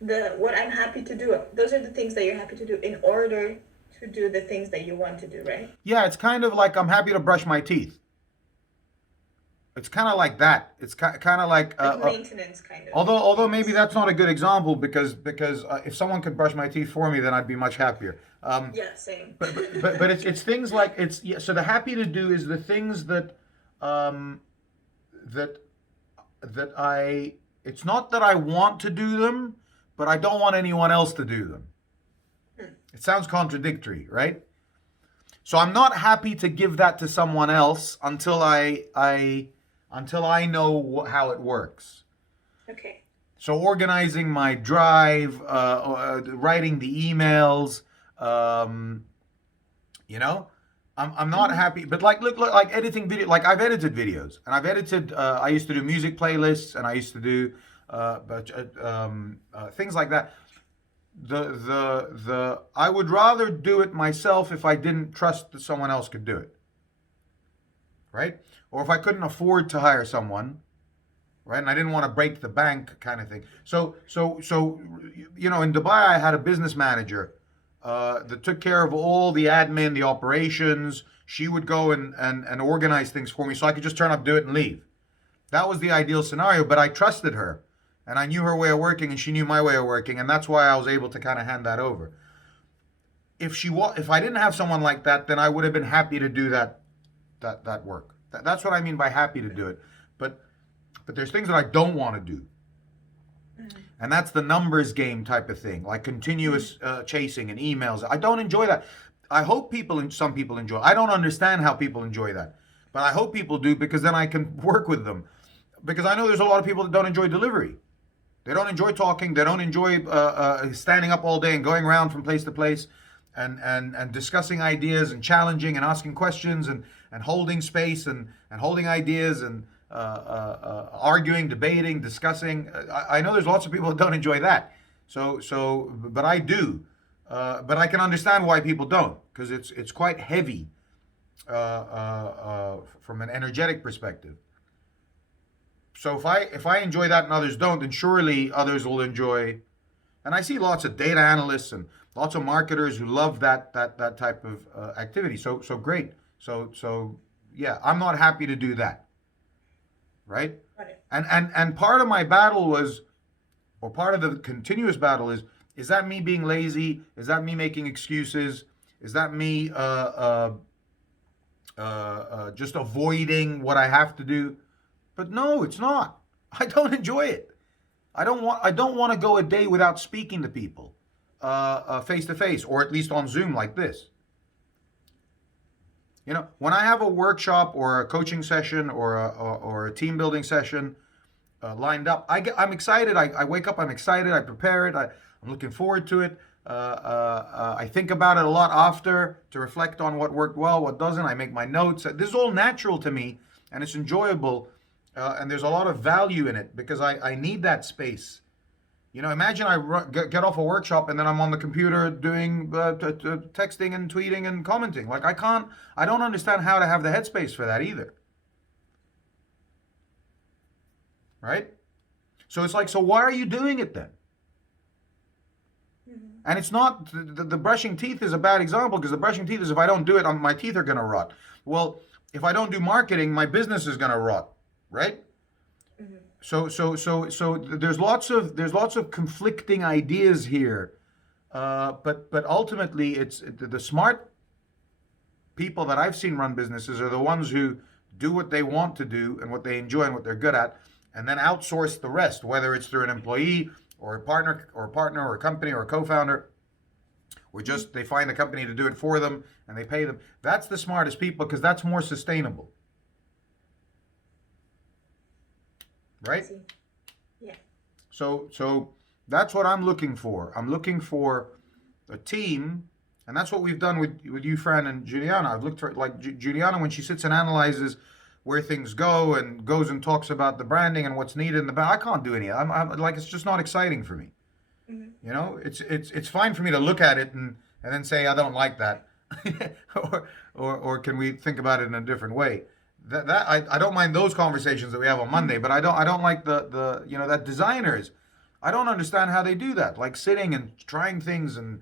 the what I'm happy to do. Those are the things that you're happy to do in order to do the things that you want to do, right? Yeah, it's kind of like I'm happy to brush my teeth. It's kind of like that. It's kind of like Like maintenance, kind of. although maybe Yes. that's not a good example because if someone could brush my teeth for me, then I'd be much happier. Yeah, same. But it's things like it's yeah, so the happy to do is the things that um, that that I it's not that I want to do them, but I don't want anyone else to do them. Hmm. It sounds contradictory, right? So I'm not happy to give that to someone else until I know how it works. Okay. So organizing my drive, writing the emails, um, you know, I'm not Mm-hmm. happy. But look, like editing video, like I've edited videos, and I've edited. I used to do music playlists, and I used to do things like that. The I would rather do it myself if I didn't trust that someone else could do it, right? Or if I couldn't afford to hire someone, right? And I didn't want to break the bank, kind of thing. So, in Dubai, I had a business manager that took care of all the admin, the operations. She would go and organize things for me, so I could just turn up, do it, and leave. That was the ideal scenario, but I trusted her, and I knew her way of working, and she knew my way of working, and that's why I was able to kind of hand that over. If I didn't have someone like that, then I would have been happy to do that work. That's what I mean by happy to do it. But but there's things that I don't want to do, Mm-hmm. and that's the numbers game type of thing, like continuous chasing and emails. I don't enjoy that. I hope some people enjoy. I don't understand how people enjoy that, but I hope people do because then I can work with them. Because I know there's a lot of people that don't enjoy delivery. They don't enjoy talking. They don't enjoy standing up all day and going around from place to place and discussing ideas and challenging and asking questions and holding space and holding ideas and arguing, debating, discussing. I know there's lots of people that don't enjoy that. But I do. But I can understand why people don't because it's quite heavy from an energetic perspective. So if I enjoy that and others don't, then surely others will enjoy. And I see lots of data analysts and lots of marketers who love that type of activity. So great. So yeah, I'm not happy to do that, right? Got it. And part of my battle was, or part of the continuous battle is that me being lazy? Is that me making excuses? Is that me just avoiding what I have to do? But no, it's not. I don't enjoy it. I don't want to go a day without speaking to people face to face, or at least on Zoom like this. When I have a workshop or a coaching session or a team building session lined up, I'm excited. I wake up, I'm excited. I prepare it. I'm looking forward to it. I think about it a lot after to reflect on what worked well, what doesn't. I make my notes. This is all natural to me, and it's enjoyable. And there's a lot of value in it because I need that space. Imagine get off a workshop and then I'm on the computer doing texting and tweeting and commenting. Like I don't understand how to have the headspace for that either. Right? So it's like, so why are you doing it then? Mm-hmm. And it's not, the brushing teeth is a bad example because the brushing teeth is if I don't do it, my teeth are going to rot. Well, if I don't do marketing, my business is going to rot. Right? Mm-hmm. So there's lots of conflicting ideas here, but ultimately it's the smart people that I've seen run businesses are the ones who do what they want to do and what they enjoy and what they're good at, and then outsource the rest, whether it's through an employee or a partner or a company or a co-founder, or just they find a company to do it for them and they pay them. That's the smartest people because that's more sustainable, I right? see. Yeah. So that's what I'm looking for. I'm looking for a team, and that's what we've done with you, Fran, and Juliana. I've looked for like Juliana when she sits and analyzes where things go and goes and talks about the branding and what's needed in the back. I can't do any of it. I'm like it's just not exciting for me. Mm-hmm. It's fine for me to look at it and then say I don't like that, or can we think about it in a different way? I don't mind those conversations that we have on Monday, but I don't like the that designers I don't understand how they do that. Like sitting and trying things and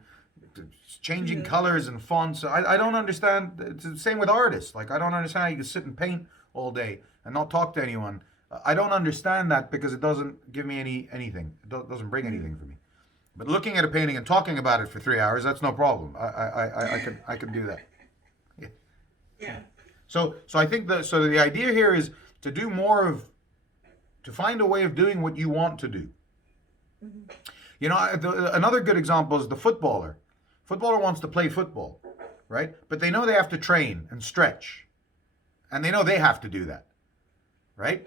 changing colors and fonts. I don't understand. It's the same with artists. Like I don't understand how you can sit and paint all day and not talk to anyone. I don't understand that because it doesn't give me anything. It doesn't bring anything for me. But looking at a painting and talking about it for 3 hours, that's no problem. I could do that. Yeah. Yeah. So I think the idea here is to do more of, to find a way of doing what you want to do. You know, another good example is the footballer. Footballer wants to play football, right? But they know they have to train and stretch, and they know they have to do that, right?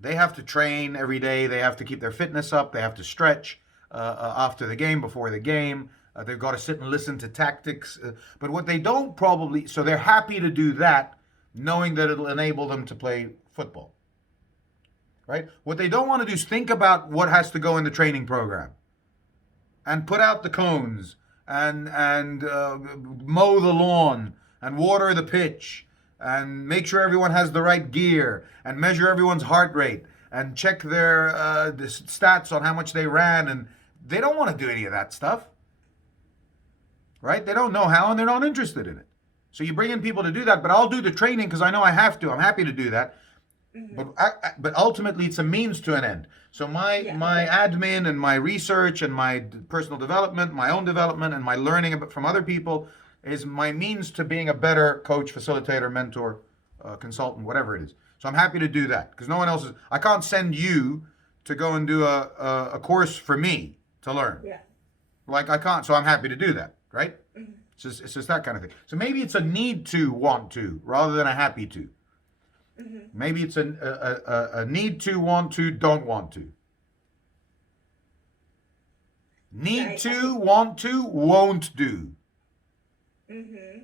They have to train every day. They have to keep their fitness up. They have to stretch after the game, before the game. They've got to sit and listen to tactics. But what they don't probably, so they're happy to do that, knowing that it'll enable them to play football, right? What they don't want to do is think about what has to go in the training program and put out the cones and mow the lawn and water the pitch and make sure everyone has the right gear and measure everyone's heart rate and check their the stats on how much they ran. And they don't want to do any of that stuff, right? They don't know how and they're not interested in it. So you bring in people to do that, but I'll do the training because I know I have to. I'm happy to do that. But ultimately, it's a means to an end. So my admin and my research and my personal development, my own development, and my learning from other people is my means to being a better coach, facilitator, mentor, consultant, whatever it is. So I'm happy to do that because no one else is. I can't send you to go and do a course for me to learn. Yeah. Like I can't. So I'm happy to do that, right? It's just that kind of thing. So maybe it's a need to, want to, rather than a happy to. Maybe it's a need to, want to, don't want to. Need to, want to, won't do.